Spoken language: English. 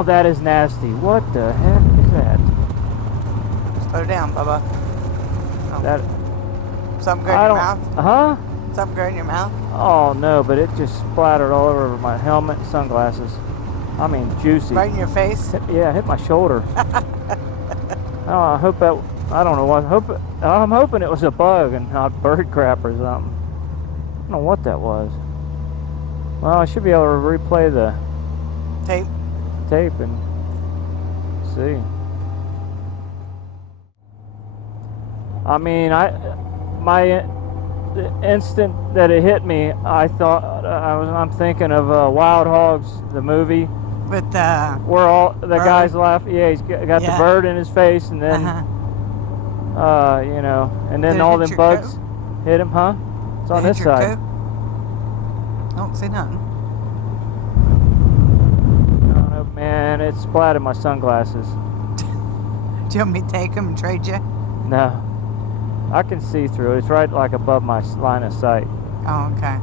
Oh, that is nasty. What the heck is that? Slow down, Bubba. Oh. That. Something go in your mouth? Huh? Something go in your mouth? Oh no, but it just splattered all over my helmet and sunglasses. I mean, juicy. Right in your face? Yeah, hit my shoulder. Oh, I hope that. I don't know what. I'm hoping it was a bug and not bird crap or something. I don't know what that was. Well, I should be able to replay the tape and see. I mean, the instant that it hit me, I thought I'm thinking of Wild Hogs, the movie. With where all the guys laugh. Yeah, he's got the bird in his face, and then you know, and then all them bugs hit him, huh? It's on this side. I don't see nothing. Oh, man, it splattered my sunglasses. Do you want me to take them and trade you? No, I can see through it. It's right like above my line of sight. Oh, okay.